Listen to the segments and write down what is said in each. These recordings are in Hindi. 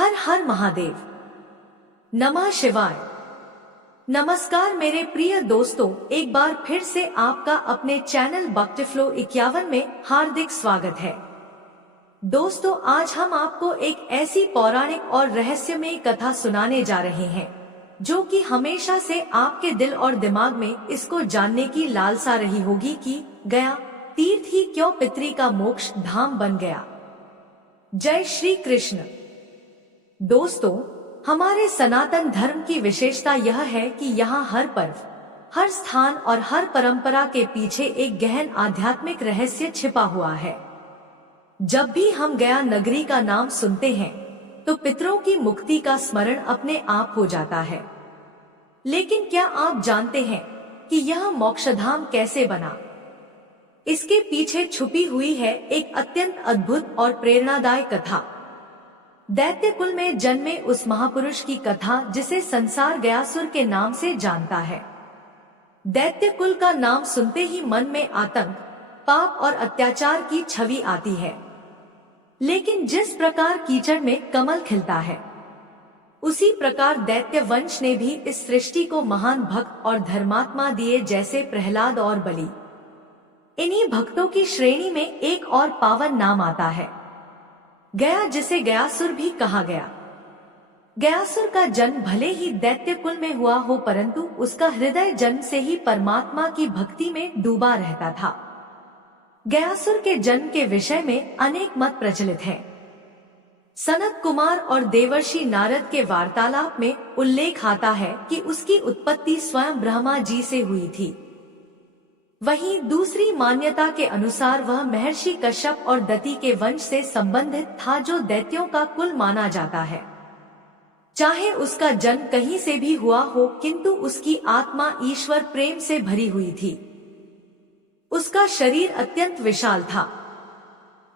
हर हर महादेव। नमः शिवाय। नमस्कार मेरे प्रिय दोस्तों, एक बार फिर से आपका अपने चैनल भक्तिफ्लो 51 में हार्दिक स्वागत है। दोस्तों, आज हम आपको एक ऐसी पौराणिक और रहस्यमय कथा सुनाने जा रहे हैं जो कि हमेशा से आपके दिल और दिमाग में इसको जानने की लालसा रही होगी कि गया तीर्थ ही क्यों पितरी का मोक्ष धाम बन गया। जय श्री कृष्ण। दोस्तों, हमारे सनातन धर्म की विशेषता यह है कि यहाँ हर पर्व, हर स्थान और हर परंपरा के पीछे एक गहन आध्यात्मिक रहस्य छिपा हुआ है। जब भी हम गया नगरी का नाम सुनते हैं तो पितरों की मुक्ति का स्मरण अपने आप हो जाता है। लेकिन क्या आप जानते हैं कि यह मोक्षधाम कैसे बना? इसके पीछे छुपी हुई है एक अत्यंत अद्भुत और प्रेरणादायक कथा। दैत्य कुल में जन्मे उस महापुरुष की कथा जिसे संसार गयासुर के नाम से जानता है। दैत्य कुल का नाम सुनते ही मन में आतंक, पाप और अत्याचार की छवि आती है। लेकिन जिस प्रकार कीचड़ में कमल खिलता है, उसी प्रकार दैत्य वंश ने भी इस सृष्टि को महान भक्त और धर्मात्मा दिए, जैसे प्रहलाद और बलि। इन्हीं भक्तों की श्रेणी में एक और पावन नाम आता है गया, जिसे गयासुर भी कहा गया। गयासुर का जन्म भले ही दैत्य कुल में हुआ हो, परंतु उसका हृदय जन्म से ही परमात्मा की भक्ति में डूबा रहता था। गयासुर के जन्म के विषय में अनेक मत प्रचलित हैं। सनत कुमार और देवर्षि नारद के वार्तालाप में उल्लेख आता है कि उसकी उत्पत्ति स्वयं ब्रह्मा जी से हुई थी। वहीं दूसरी मान्यता के अनुसार वह महर्षि कश्यप और दति के वंश से संबंधित था, जो दैत्यों का कुल माना जाता है। चाहे उसका जन्म कहीं से भी हुआ हो, किंतु उसकी आत्मा ईश्वर प्रेम से भरी हुई थी। उसका शरीर अत्यंत विशाल था।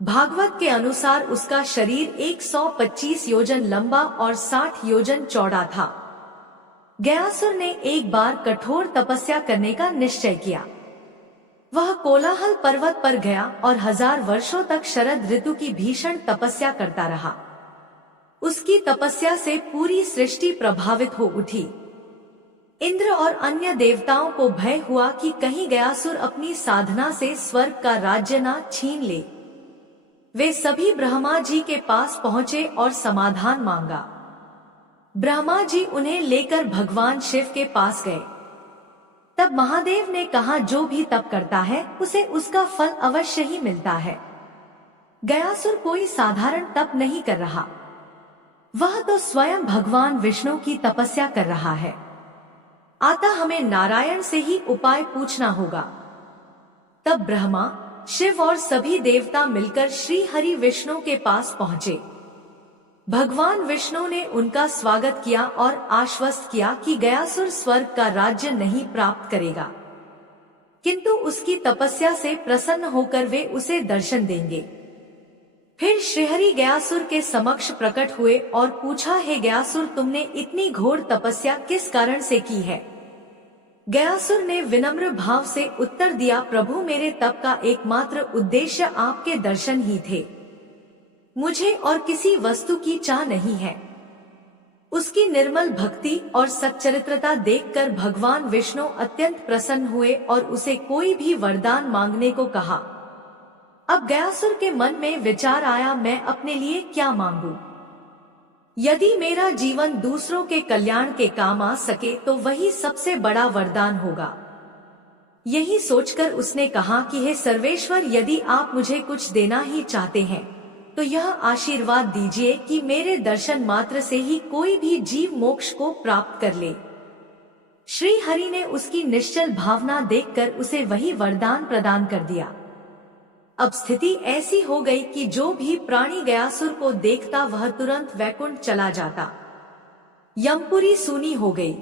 भागवत के अनुसार उसका शरीर 125 योजन लंबा और 60 योजन चौड़ा था। गयासुर ने एक बार कठोर तपस्या करने का निश्चय किया। वह कोलाहल पर्वत पर गया और 1000 वर्षों तक शरद ऋतु की भीषण तपस्या करता रहा। उसकी तपस्या से पूरी सृष्टि प्रभावित हो उठी। इंद्र और अन्य देवताओं को भय हुआ कि कहीं गयासुर अपनी साधना से स्वर्ग का राज्य न छीन ले। वे सभी ब्रह्मा जी के पास पहुंचे और समाधान मांगा। ब्रह्मा जी उन्हें लेकर भगवान शिव के पास गए। तब महादेव ने कहा, जो भी तप करता है उसे उसका फल अवश्य ही मिलता है। गयासुर कोई साधारण तप नहीं कर रहा, वह तो स्वयं भगवान विष्णु की तपस्या कर रहा है। अतः हमें नारायण से ही उपाय पूछना होगा। तब ब्रह्मा, शिव और सभी देवता मिलकर श्री हरि विष्णु के पास पहुंचे। भगवान विष्णु ने उनका स्वागत किया और आश्वस्त किया कि गयासुर स्वर्ग का राज्य नहीं प्राप्त करेगा, किंतु उसकी तपस्या से प्रसन्न होकर वे उसे दर्शन देंगे। फिर श्रीहरि गयासुर के समक्ष प्रकट हुए और पूछा, हे गयासुर, तुमने इतनी घोर तपस्या किस कारण से की है? गयासुर ने विनम्र भाव से उत्तर दिया, प्रभु, मेरे तप का एकमात्र उद्देश्य आपके दर्शन ही थे। मुझे और किसी वस्तु की चाह नहीं है। उसकी निर्मल भक्ति और सच्चरित्रता देखकर भगवान विष्णु अत्यंत प्रसन्न हुए और उसे कोई भी वरदान मांगने को कहा। अब गयासुर के मन में विचार आया, मैं अपने लिए क्या मांगूं? यदि मेरा जीवन दूसरों के कल्याण के काम आ सके तो वही सबसे बड़ा वरदान होगा। यही सोचकर उसने कहा कि हे सर्वेश्वर, यदि आप मुझे कुछ देना ही चाहते हैं तो यह आशीर्वाद दीजिए कि मेरे दर्शन मात्र से ही कोई भी जीव मोक्ष को प्राप्त कर ले। श्री हरि ने उसकी निश्चल भावना देखकर उसे वही वरदान प्रदान कर दिया। अब स्थिति ऐसी हो गई कि जो भी प्राणी गयासुर को देखता वह तुरंत वैकुंठ चला जाता। यमपुरी सूनी हो गई।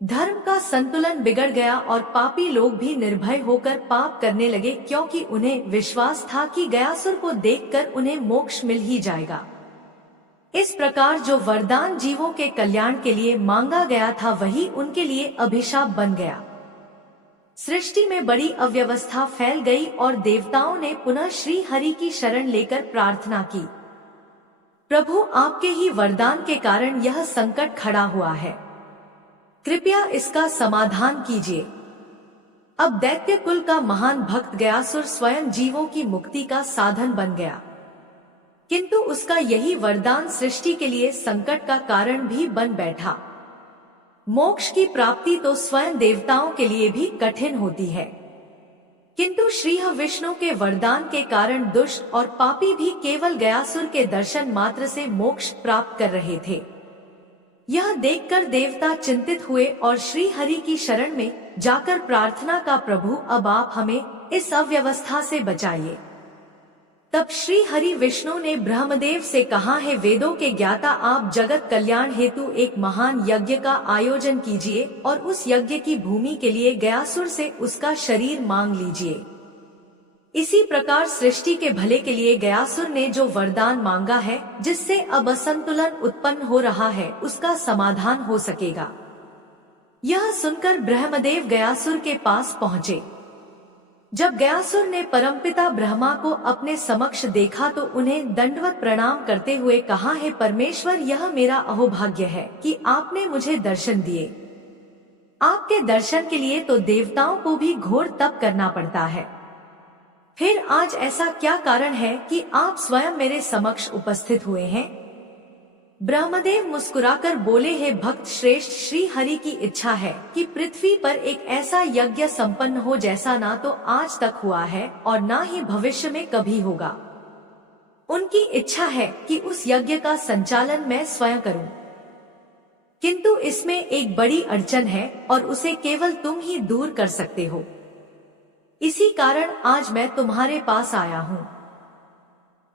धर्म का संतुलन बिगड़ गया और पापी लोग भी निर्भय होकर पाप करने लगे, क्योंकि उन्हें विश्वास था कि गयासुर को देखकर उन्हें मोक्ष मिल ही जाएगा। इस प्रकार जो वरदान जीवों के कल्याण के लिए मांगा गया था वही उनके लिए अभिशाप बन गया। सृष्टि में बड़ी अव्यवस्था फैल गई और देवताओं ने पुनः श्री हरि की शरण लेकर प्रार्थना की। प्रभु आपके ही वरदान के कारण यह संकट खड़ा हुआ है, कृपया इसका समाधान कीजिए। अब दैत्य कुल का महान भक्त गयासुर स्वयं जीवों की मुक्ति का साधन बन गया, किंतु उसका यही वरदान सृष्टि के लिए संकट का कारण भी बन बैठा। मोक्ष की प्राप्ति तो स्वयं देवताओं के लिए भी कठिन होती है, किंतु श्री विष्णु के वरदान के कारण दुष्ट और पापी भी केवल गयासुर के दर्शन मात्र से मोक्ष प्राप्त कर रहे थे। यह देखकर देवता चिंतित हुए और श्री हरि की शरण में जाकर प्रार्थना का, प्रभु अब आप हमें इस अव्यवस्था से बचाइए। तब श्री हरि विष्णु ने ब्रह्मदेव से कहा, है वेदों के ज्ञाता, आप जगत कल्याण हेतु एक महान यज्ञ का आयोजन कीजिए और उस यज्ञ की भूमि के लिए गयासुर से उसका शरीर मांग लीजिए। इसी प्रकार सृष्टि के भले के लिए गयासुर ने जो वरदान मांगा है, जिससे अब असंतुलन उत्पन्न हो रहा है, उसका समाधान हो सकेगा। यह सुनकर ब्रह्मदेव गयासुर के पास पहुँचे। जब गयासुर ने परमपिता ब्रह्मा को अपने समक्ष देखा तो उन्हें दंडवत प्रणाम करते हुए कहा, है परमेश्वर, यह मेरा अहोभाग्य है कि आपने मुझे दर्शन दिए। आपके दर्शन के लिए तो देवताओं को भी घोर तप करना पड़ता है, फिर आज ऐसा क्या कारण है कि आप स्वयं मेरे समक्ष उपस्थित हुए हैं? ब्रह्मदेव मुस्कुराकर बोले, हे भक्त श्रेष्ठ, श्री हरि की इच्छा है कि पृथ्वी पर एक ऐसा यज्ञ संपन्न हो जैसा ना तो आज तक हुआ है और ना ही भविष्य में कभी होगा। उनकी इच्छा है कि उस यज्ञ का संचालन मैं स्वयं करूं, किंतु इसमें एक बड़ी अड़चन है और उसे केवल तुम ही दूर कर सकते हो। इसी कारण आज मैं तुम्हारे पास आया हूँ।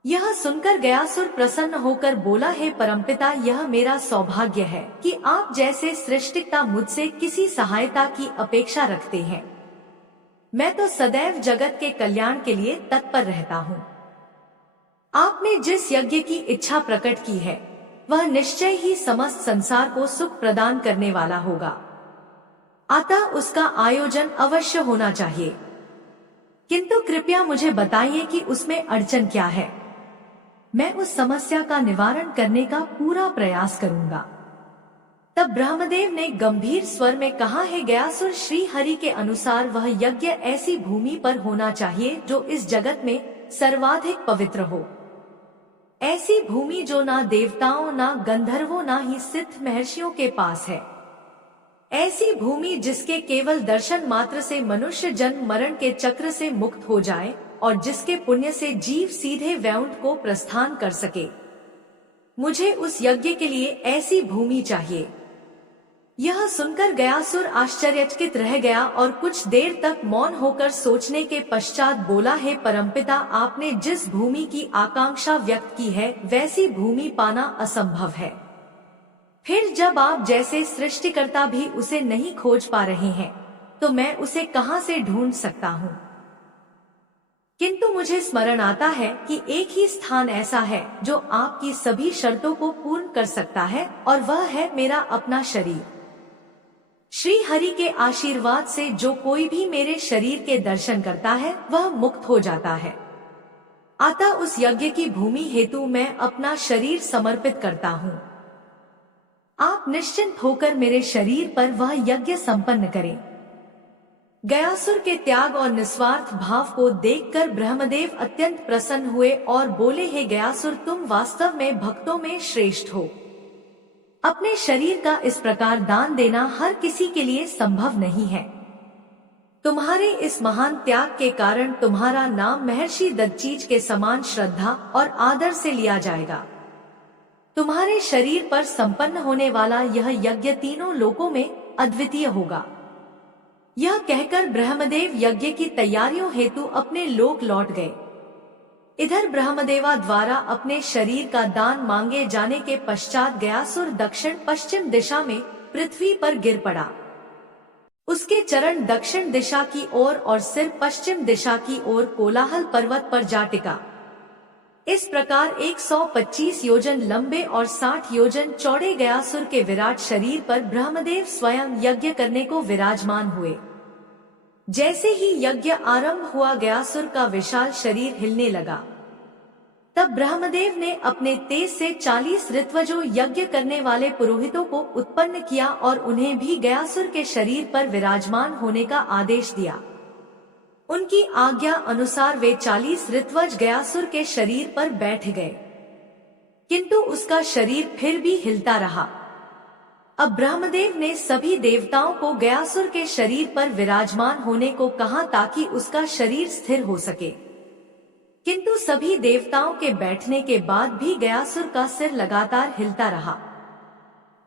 यह सुनकर गयासुर प्रसन्न होकर बोला, है परमपिता, यह मेरा सौभाग्य है कि आप जैसे सृष्टिकर्ता मुझसे किसी सहायता की अपेक्षा रखते हैं। मैं तो सदैव जगत के कल्याण के लिए तत्पर रहता हूँ। आपने जिस यज्ञ की इच्छा प्रकट की है, वह निश्चय ही समस्त संसार को सुख प्रदान करने वाला होगा, अतः उसका आयोजन अवश्य होना चाहिए। किंतु कृपया मुझे बताइए कि उसमें अड़चन क्या है, मैं उस समस्या का निवारण करने का पूरा प्रयास करूंगा। तब ब्रह्मदेव ने गंभीर स्वर में कहा, है गयासुर, श्री हरि के अनुसार वह यज्ञ ऐसी भूमि पर होना चाहिए जो इस जगत में सर्वाधिक पवित्र हो। ऐसी भूमि जो ना देवताओं, ना गंधर्वों, ना ही सिद्ध महर्षियों के पास है। ऐसी भूमि जिसके केवल दर्शन मात्र से मनुष्य जन्म मरण के चक्र से मुक्त हो जाए और जिसके पुण्य से जीव सीधे वैकुंठ को प्रस्थान कर सके। मुझे उस यज्ञ के लिए ऐसी भूमि चाहिए। यह सुनकर गयासुर आश्चर्यचकित रह गया और कुछ देर तक मौन होकर सोचने के पश्चात बोला, है परमपिता, आपने जिस भूमि की आकांक्षा व्यक्त की है वैसी भूमि पाना असंभव है। फिर जब आप जैसे सृष्टिकर्ता भी उसे नहीं खोज पा रहे हैं, तो मैं उसे कहां से ढूंढ सकता हूँ? किंतु मुझे स्मरण आता है कि एक ही स्थान ऐसा है जो आपकी सभी शर्तों को पूर्ण कर सकता है, और वह है मेरा अपना शरीर। श्री हरि के आशीर्वाद से जो कोई भी मेरे शरीर के दर्शन करता है वह मुक्त हो जाता है। अतः उस यज्ञ की भूमि हेतु मैं अपना शरीर समर्पित करता हूँ। आप निश्चिंत होकर मेरे शरीर पर वह यज्ञ संपन्न करें। गयासुर के त्याग और निस्वार्थ भाव को देखकर ब्रह्मदेव अत्यंत प्रसन्न हुए और बोले, हे गयासुर, तुम वास्तव में भक्तों में श्रेष्ठ हो। अपने शरीर का इस प्रकार दान देना हर किसी के लिए संभव नहीं है। तुम्हारे इस महान त्याग के कारण तुम्हारा नाम महर्षि दधीचि के समान श्रद्धा और आदर से लिया जाएगा। तुम्हारे शरीर पर संपन्न होने वाला यह यज्ञ तीनों लोकों में अद्वितीय होगा। यह कहकर ब्रह्मदेव यज्ञ की तैयारियों हेतु अपने लोक लौट गए। इधर ब्रह्मदेवा द्वारा अपने शरीर का दान मांगे जाने के पश्चात गयासुर दक्षिण पश्चिम दिशा में पृथ्वी पर गिर पड़ा। उसके चरण दक्षिण दिशा की ओर और सिर पश्चिम दिशा की ओर कोलाहल पर्वत पर जा टिका। इस प्रकार 125 योजन लंबे और 60 योजन चौड़े गयासुर के विराट शरीर पर ब्रह्मदेव स्वयं यज्ञ करने को विराजमान हुए। जैसे ही यज्ञ आरंभ हुआ, गयासुर का विशाल शरीर हिलने लगा। तब ब्रह्मदेव ने अपने तेज से 40 ऋत्वजों यज्ञ करने वाले पुरोहितों को उत्पन्न किया और उन्हें भी गयासुर के शरीर पर विराजमान होने का आदेश दिया। उनकी आज्ञा अनुसार वे 40 ऋत्वज गयासुर के शरीर पर बैठ गए, किंतु उसका शरीर फिर भी हिलता रहा। अब ब्रह्मदेव ने सभी देवताओं को गयासुर के शरीर पर विराजमान होने को कहा ताकि उसका शरीर स्थिर हो सके, किंतु सभी देवताओं के बैठने के बाद भी गयासुर का सिर लगातार हिलता रहा।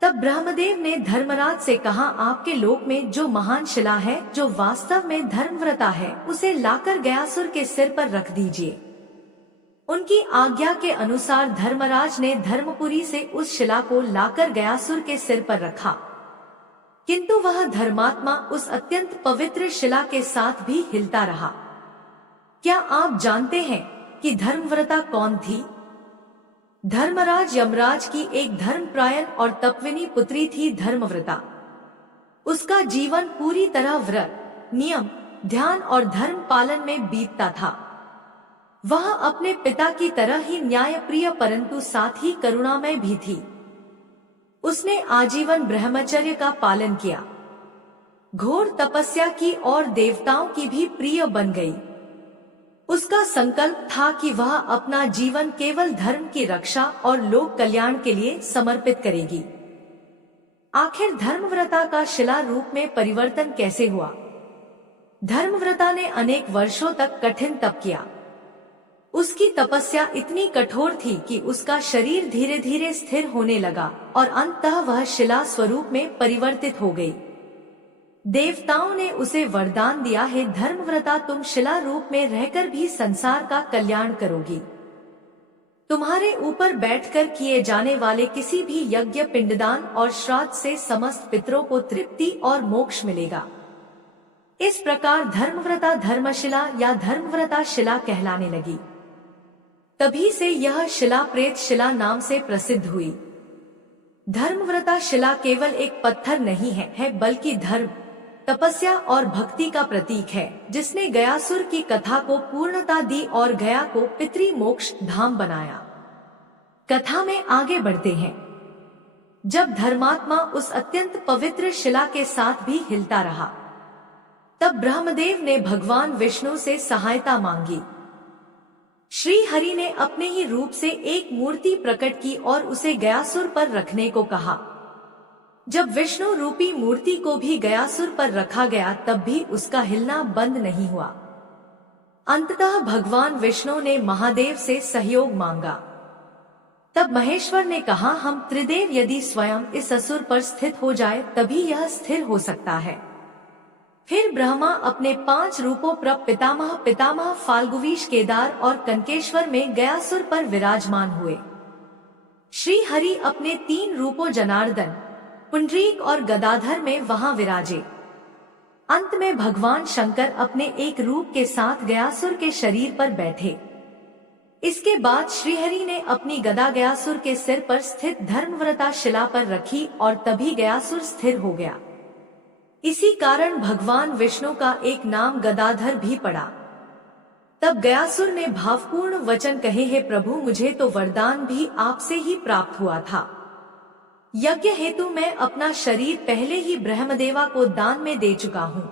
तब ब्रह्मदेव ने धर्मराज से कहा, आपके लोक में जो महान शिला है, जो वास्तव में धर्मव्रता है, उसे लाकर गयासुर के सिर पर रख दीजिए। उनकी आज्ञा के अनुसार धर्मराज ने धर्मपुरी से उस शिला को लाकर गयासुर के सिर पर रखा, किंतु वह धर्मात्मा उस अत्यंत पवित्र शिला के साथ भी हिलता रहा। क्या आप जानते हैं कि धर्मव्रता कौन थी? धर्मराज यमराज की एक धर्मप्रायण और तपस्विनी पुत्री थी धर्मव्रता। उसका जीवन पूरी तरह व्रत, नियम, ध्यान और धर्म पालन में बीतता था। वह अपने पिता की तरह ही न्यायप्रिय परंतु साथ ही करुणामय भी थी। उसने आजीवन ब्रह्मचर्य का पालन किया, घोर तपस्या की और देवताओं की भी प्रिय बन गई। उसका संकल्प था कि वह अपना जीवन केवल धर्म की रक्षा और लोक कल्याण के लिए समर्पित करेगी। आखिर धर्मव्रता का शिला रूप में परिवर्तन कैसे हुआ? धर्मव्रता ने अनेक वर्षों तक कठिन तप किया। उसकी तपस्या इतनी कठोर थी कि उसका शरीर धीरे धीरे स्थिर होने लगा और अंततः वह शिला स्वरूप में परिवर्तित हो गई। देवताओं ने उसे वरदान दिया, है धर्मव्रता, तुम शिला रूप में रहकर भी संसार का कल्याण करोगी। तुम्हारे ऊपर बैठकर किए जाने वाले किसी भी यज्ञ, पिंडदान और श्राद्ध से समस्त पितरों को तृप्ति और मोक्ष मिलेगा। इस प्रकार धर्मव्रता धर्मशिला या धर्मव्रता शिला कहलाने लगी। तभी से यह शिला प्रेत शिला नाम से प्रसिद्ध हुई। धर्मव्रता शिला केवल एक पत्थर नहीं है बल्कि धर्म, तपस्या और भक्ति का प्रतीक है, जिसने गयासुर की कथा को पूर्णता दी और गया को पितृ मोक्ष धाम बनाया। कथा में आगे बढ़ते हैं। जब धर्मात्मा उस अत्यंत पवित्र शिला के साथ भी हिलता रहा, तब ब्रह्मदेव ने भगवान विष्णु से सहायता मांगी। श्री हरि ने अपने ही रूप से एक मूर्ति प्रकट की और उसे गयासुर पर रखने को कहा। जब विष्णु रूपी मूर्ति को भी गयासुर पर रखा गया, तब भी उसका हिलना बंद नहीं हुआ। अंततः भगवान विष्णु ने महादेव से सहयोग मांगा। तब महेश्वर ने कहा, हम त्रिदेव यदि स्वयं इस असुर पर स्थित हो जाए तभी यह स्थिर हो सकता है। फिर ब्रह्मा अपने 5 रूपों पितामह, पितामह, फाल्गुवीश, केदार और कनकेश्वर में गयासुर पर विराजमान हुए। श्री हरि अपने 3 रूपों जनार्दन, पुंडरीक और गदाधर में वहां विराजे। अंत में भगवान शंकर अपने एक रूप के साथ गयासुर के शरीर पर बैठे। इसके बाद श्रीहरि ने अपनी गदा गयासुर के सिर पर स्थित धर्मव्रता शिला पर रखी और तभी गयासुर स्थिर हो गया। इसी कारण भगवान विष्णु का एक नाम गदाधर भी पड़ा। तब गयासुर ने भावपूर्ण वचन कहे, हे प्रभु, मुझे तो वरदान भी आपसे ही प्राप्त हुआ था। यज्ञ हेतु मैं अपना शरीर पहले ही ब्रह्मदेवा को दान में दे चुका हूँ।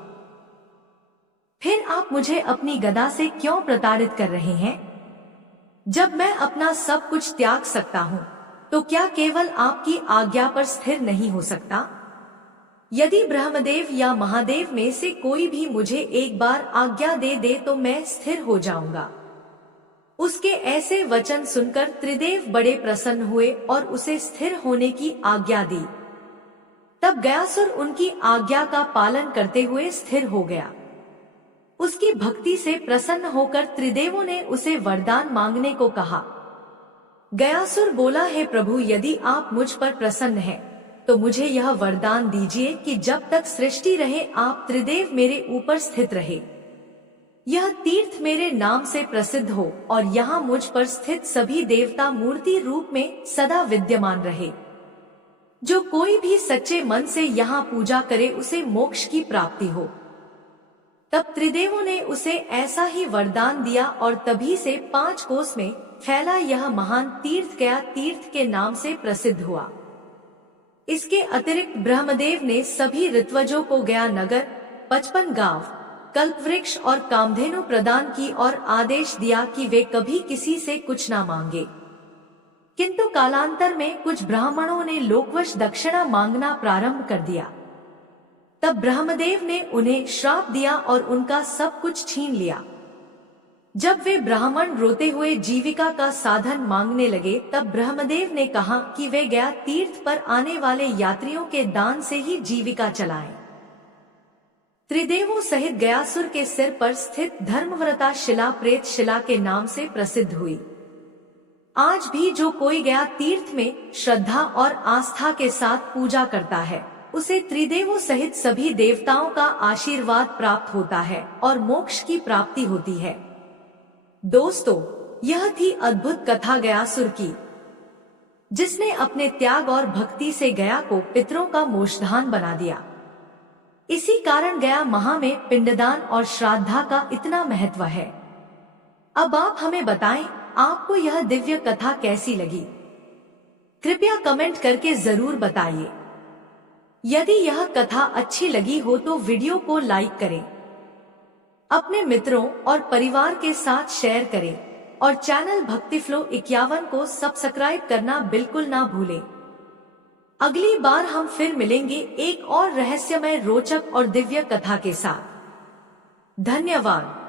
फिर आप मुझे अपनी गदा से क्यों प्रताड़ित कर रहे हैं? जब मैं अपना सब कुछ त्याग सकता हूँ, तो क्या केवल आपकी आज्ञा पर स्थिर नहीं हो सकता? यदि ब्रह्मदेव या महादेव में से कोई भी मुझे एक बार आज्ञा दे दे तो मैं स्थिर हो जाऊंगा। उसके ऐसे वचन सुनकर त्रिदेव बड़े प्रसन्न हुए और उसे स्थिर होने की आज्ञा दी। तब गयासुर उनकी आज्ञा का पालन करते हुए स्थिर हो गया। उसकी भक्ति से प्रसन्न होकर त्रिदेवों ने उसे वरदान मांगने को कहा। गयासुर बोला, हे प्रभु, यदि आप मुझ पर प्रसन्न हैं, तो मुझे यह वरदान दीजिए कि जब तक सृष्टि रहे आप त्रिदेव मेरे ऊपर स्थित रहे। यह तीर्थ मेरे नाम से प्रसिद्ध हो और यहाँ मुझ पर स्थित सभी देवता मूर्ति रूप में सदा विद्यमान रहे। जो कोई भी सच्चे मन से यहाँ पूजा करे उसे मोक्ष की प्राप्ति हो। तब त्रिदेवों ने उसे ऐसा ही वरदान दिया और तभी से 5 कोस में फैला यह महान तीर्थ गया तीर्थ के नाम से प्रसिद्ध हुआ। इसके अतिरिक्त ब्रह्मदेव ने सभी ऋत्वजों को गया नगर, 55 गांव, कल्पवृक्ष और कामधेनु प्रदान की और आदेश दिया कि वे कभी किसी से कुछ ना मांगे। किंतु कालांतर में कुछ ब्राह्मणों ने लोकवश दक्षिणा मांगना प्रारंभ कर दिया। तब ब्रह्मदेव ने उन्हें श्राप दिया और उनका सब कुछ छीन लिया। जब वे ब्राह्मण रोते हुए जीविका का साधन मांगने लगे, तब ब्रह्मदेव ने कहा कि वे गया तीर्थ पर आने वाले यात्रियों के दान से ही जीविका चलाएं। त्रिदेवों सहित गयासुर के सिर पर स्थित धर्मव्रता शिला प्रेत शिला के नाम से प्रसिद्ध हुई। आज भी जो कोई गया तीर्थ में श्रद्धा और आस्था के साथ पूजा करता है, उसे त्रिदेवों सहित सभी देवताओं का आशीर्वाद प्राप्त होता है और मोक्ष की प्राप्ति होती है। दोस्तों, यह थी अद्भुत कथा गयासुर की, जिसने अपने त्याग और भक्ति से गया को पितरों का मोक्षधाम बना दिया। इसी कारण गया महा में पिंडदान और श्राद्धा का इतना महत्व है। अब आप हमें बताएं, आपको यह दिव्य कथा कैसी लगी? कृपया कमेंट करके जरूर बताइए। यदि यह कथा अच्छी लगी हो तो वीडियो को लाइक करें, अपने मित्रों और परिवार के साथ शेयर करें और चैनल भक्ति फ्लो 51 को सब्सक्राइब करना बिल्कुल ना भूलें। अगली बार हम फिर मिलेंगे एक और रहस्यमय, रोचक और दिव्य कथा के साथ। धन्यवाद।